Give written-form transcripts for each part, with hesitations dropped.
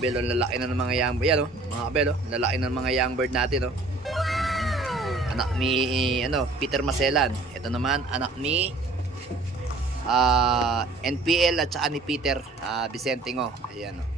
abel, oh, lalaki na ng mga young bird. Yan, oh, mga abel, oh, lalaki na ng mga young bird natin, oh. Anak ni, Peter Maselan. Ito naman, anak ni NPL at saka ni Peter Vicentingo. Ayan, oh.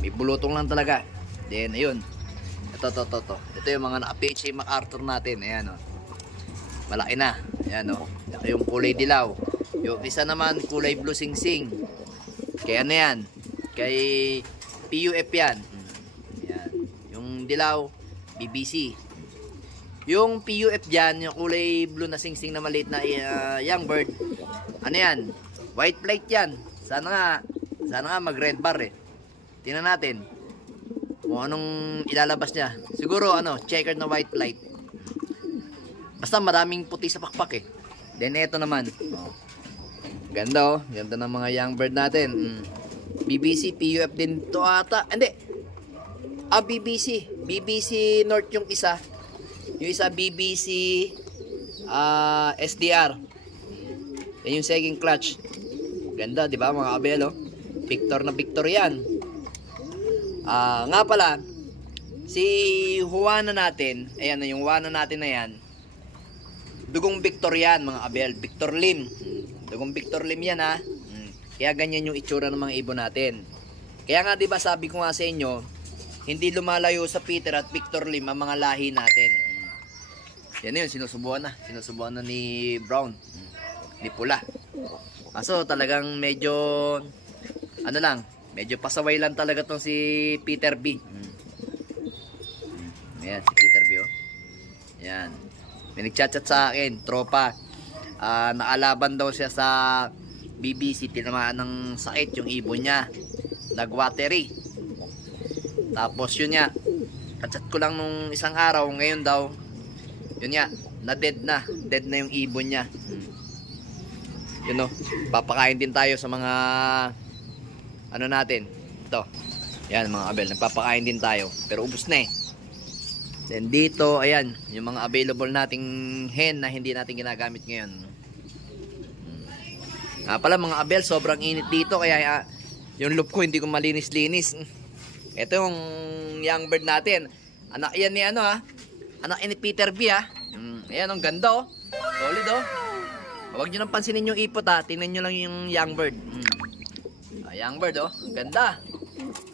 May bulutong lang talaga. Then, ayun. Ito. Ito yung mga naka-PHA MacArthur natin. Ayan, oh. Malaki na. Ayan, oh. Yung kulay dilaw. Yung isa naman, kulay blue sing-sing. Kaya ano yan? Kay PUF yan. Ayan. Yung dilaw, BBC. Yung PUF dyan, yung kulay blue na sing-sing na maliit na young bird. Ano yan? White plate yan. Sana nga mag-red bar eh. Tingnan natin kung anong ilalabas niya. Siguro checkered na white plate. Basta maraming puti sa pakpak eh. Then ito naman. Oh. Ganda, oh. Ganda ng mga young bird natin. BBC, PUF din to ata. Hindi. BBC. BBC North yung isa. Yung isa BBC SDR. Yan yung second clutch. Ganda, di ba mga kabel, oh? Picture na picture yan. Nga pala, si Juana natin, ayan na yung Juana natin na yan. Dugong Victor yan, mga kabel. Victor Lim. Dugong Victor Lim yan, ha. Kaya ganyan yung itsura ng mga ibon natin. Kaya nga, di ba sabi ko nga sa inyo, hindi lumalayo sa Peter at Victor Lim ang mga lahi natin. Yan yun, sinusubuan na ni Brown. Ni Pula. Kaso talagang medyo medyo pasaway lang talaga tong si Peter B. Ayan, si Peter B, oh. Ayan. May nagchat-chat sa akin, tropa. Naalaban daw siya sa BBC, tinamaan ng sakit yung ibon niya. Nagwatery. Tapos yun nga, chat ko lang nung isang araw, ngayon daw, yun nga, dead na yung ibon niya. Yun, oh, papakain din tayo sa mga natin. Ito. Yan mga kabel, nagpapakain din tayo. Pero ubos na eh. Then dito, ayan, yung mga available nating hen na hindi natin ginagamit ngayon. Pala mga abel, sobrang init dito kaya yung loop ko hindi ko malinis-linis. Ito yung young bird natin. Anak yan ni anak ni Peter B, ha. Ayan, ang ganda, oh. Solid, oh. Huwag nyo nang pansinin yung ipot, ha. Tingnan nyo lang yung young bird. Young bird, oh. Ang ganda.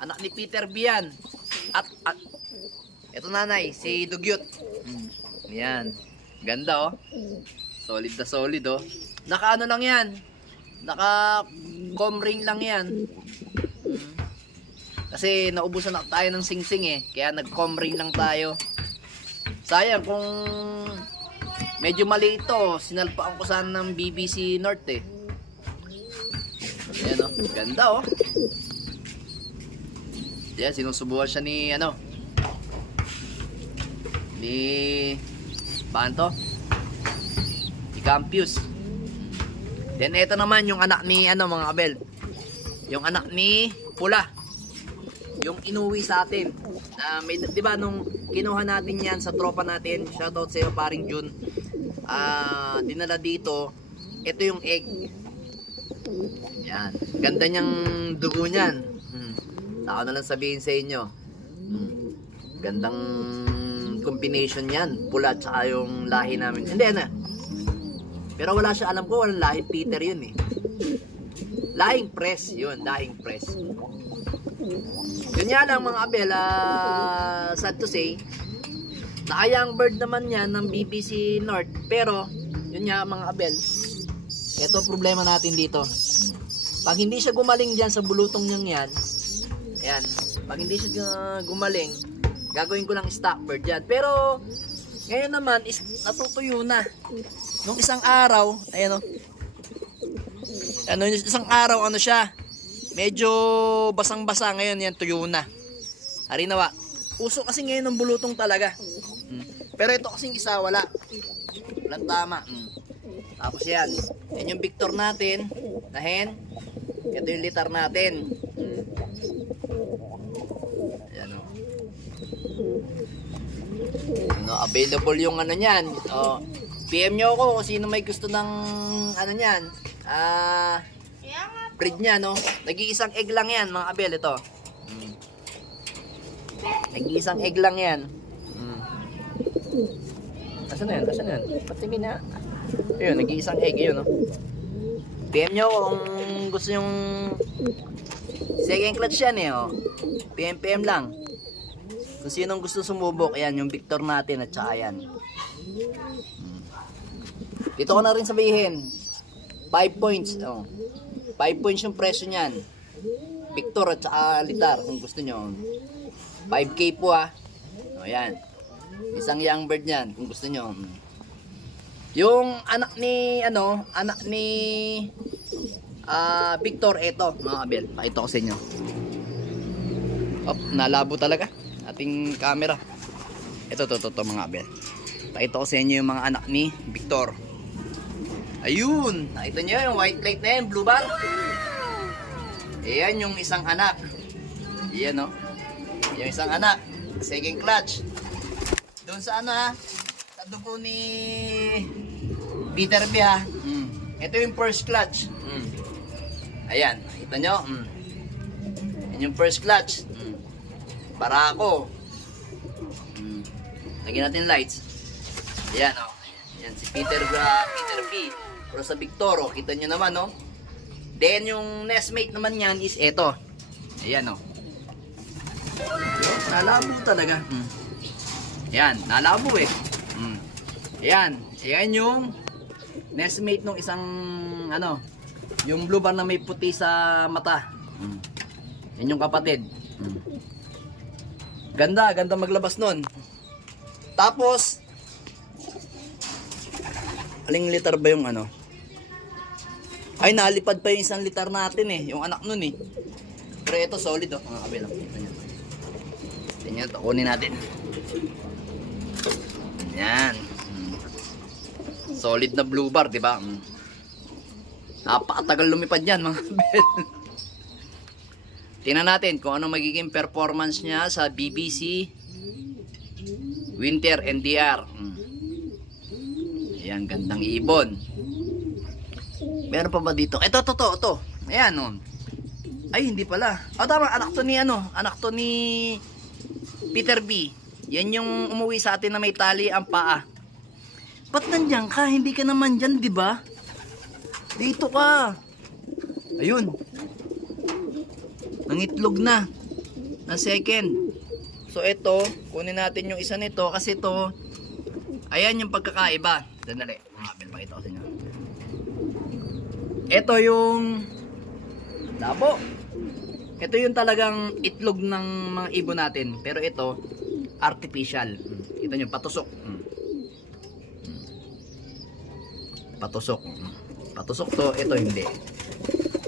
Anak ni Peter B yan. At ito nanay, si Dugyot. Yan. Ganda, oh. Solid na solid, oh. Naka lang yan. Naka comb ring lang yan. Kasi naubusan na tayo ng sing-sing eh. Kaya nag-comb ring lang tayo. Sayang kung medyo mali ito. Sinalpaan ko sana ng BBC North eh. Ayan, oh. Ganda, oh. Ayan, sinusubuhan siya ni paano to? Ni Campus. Then ito naman yung anak ni mga kabel. Yung anak ni Pula. Yung inuwi sa atin. May, 'di ba nung kinuha natin 'yan sa tropa natin, shoutout sa iyo paring Jun. Dinala dito. Ito yung egg. Yan. Ganda niyang dugo niyan. Ako na lang sabihin sa inyo. Gandang combination yan. Pula at saka yung lahi namin. Hindi, pero wala siya, alam ko, walang lahing Peter yun eh. Lahing press, yun, lahing press. Yun nga lang mga abel, sad to say, naka-young bird naman yan ng BBC North. Pero, yun nga mga abel, ito problema natin dito. Pag hindi siya gumaling dyan sa bulutong niyang yan, ayan, pag hindi siya gumaling, gagawin ko lang stock bird dyan. Pero, ngayon naman, natutuyo na. Nung isang araw, ayan o. Isang araw, siya, medyo basang-basa. Ngayon, yan, tuyo na. Harinawa. Uso kasi ngayon ng bulutong talaga. Pero ito kasing isa, wala. Walang tama. Tapos yan. Yan yung Victor natin. Na hen. Ito yung litar natin. Ayan o. Available yung niyan. PM nyo ako kung sino may gusto ng niyan. Breed niya, no? Nag-iisang egg lang yan, mga abel, ito. Nag-iisang egg lang yan. Asan na yan? Asan na yan? Patingin na. Ayun, nag-iisang egg yun, no? PM nyo kung gusto yung second clutch yan, eh, oh. PM lang. Kung sinong gusto sumubok, ayan, yung Victor natin at saka yan. Dito ko na rin sabihin, 5 points, oh. 5 points yung presyo niyan. Victor at saka Litar, kung gusto nyo. 5K po, ah. O, yan. Isang young bird niyan, kung gusto nyo. Yung anak ni Victor, eto mga kabel, pakita ko sa inyo. Nalabo talaga ating camera. Ito mga kabel, pakita ko sa inyo yung mga anak ni Victor. Ayun, nakita nyo yung white plate na yan, blue bar. Ayan yung isang anak. Ayan, no, yung isang anak, second clutch. Doon sa sa dugo ni Peter B, ha. Ito yung first clutch. Ayan, nakita nyo. Yan yung first clutch. Para ako. Lagyan natin lights. Ayan, oh. Ayan si Peter B. Pero sa Victor, oh, kita nyo naman, oh. Then yung nestmate naman yan is eto. Ayan, oh. Nalabo talaga. Ayan, nalabo eh. Ayan, ayan yung nestmate nung isang yung blue bar na may puti sa mata. Yan yung kapatid. Ganda maglabas nun. Tapos aling litar ba yung ay, nalipad pa yung isang litar natin eh, yung anak nun eh. Pero ito solid, oh, mga kabilang. Tingnan ito, kunin natin. Yan. Solid na blue bar, di ba? Napakatagal lumipad yan, mga kabel. Tingnan natin kung ano magiging performance niya sa BBC Winter NDR. Ayan, gandang ibon. Meron pa ba dito? Ito. Ayan, oh. Ay, hindi pala. Tama, anak to ni Peter B. Yan yung umuwi sa atin na may tali ang paa. Ba't nandiyan ka? Hindi ka naman dyan, di ba? Dito ka. Ayun. Nangitlog na. Na second. So ito, kunin natin yung isa nito kasi ito, ayan yung pagkakaiba. Dandali. Mga kapil, pakita ko sa inyo. Ito yung labo. Ito yung talagang itlog ng mga ibon natin. Pero ito, artificial. Kita nyo, patusok. Patusok to, ito hindi.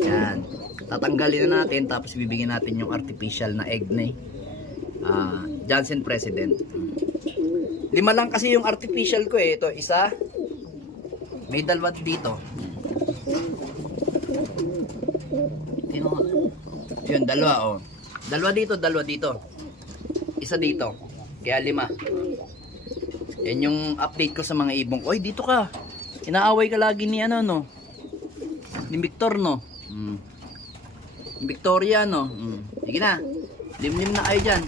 Yan. Tatanggalin na natin, tapos bibigyan natin yung artificial na egg na Johnson President. 5 lang kasi yung artificial ko eh. Ito, isa. May dalawa dito. Yun, dalawa, oh. Dalawa dito. Isa dito. Kaya 5. Yan yung update ko sa mga ibong. Oy, dito ka. Inaaway ka lagi ni ni Victor, no? Victoria, no? Sige na. Limlim na kayo dyan.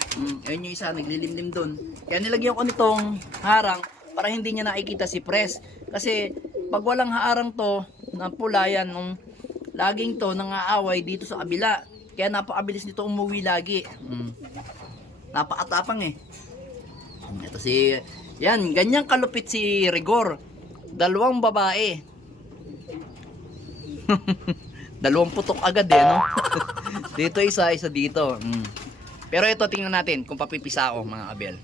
Ayun yung isa, naglilimlim dun. Kaya nilagyan ko nitong harang para hindi niya nakikita si Pres. Kasi pag walang harang to, na pula yan, laging to nangaaway dito sa kabila. Kaya napakabilis nito umuwi lagi. Napakatapang eh. Ito yan, ganyan kalupit si Rigor. 2 babae. 2 putok agad eh, no? Dito isa dito. Pero ito, tingnan natin kung papipisa ako, mga kabel.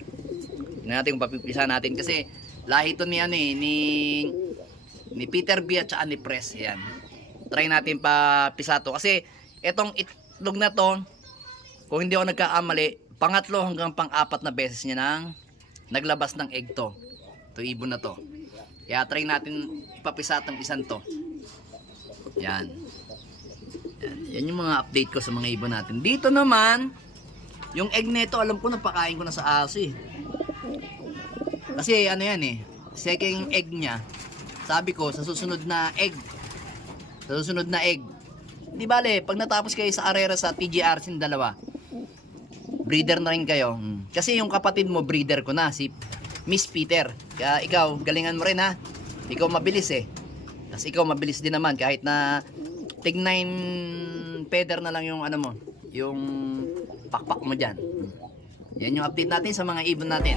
Tingnan natin kung papipisa natin kasi lahi ito ni Peter B at saka ni Pres. Yan. Try natin papisa to kasi etong itlog na to, kung hindi ako nagkakamali, pangatlo hanggang pang-4 na beses niya nang naglabas ng egg to. Ito ibon na to. Kaya try natin ipapisa itong isang to. Yan. Yan yung mga update ko sa mga ibon natin. Dito naman, yung egg nito, alam ko napakain ko na sa aso eh. Kasi yan eh, second egg niya. Sabi ko, sa susunod na egg. Di bale, pag natapos kayo sa arera sa TGR sin 2, breeder na rin kayo. Kasi yung kapatid mo, breeder ko na, si Miss Peter. Kaya ikaw, galingan mo rin ha. Ikaw mabilis eh. Kasi ikaw mabilis din naman kahit na tig 9 feather na lang yung ano mo, yung pakpak mo dyan. Yan yung update natin sa mga ibon natin.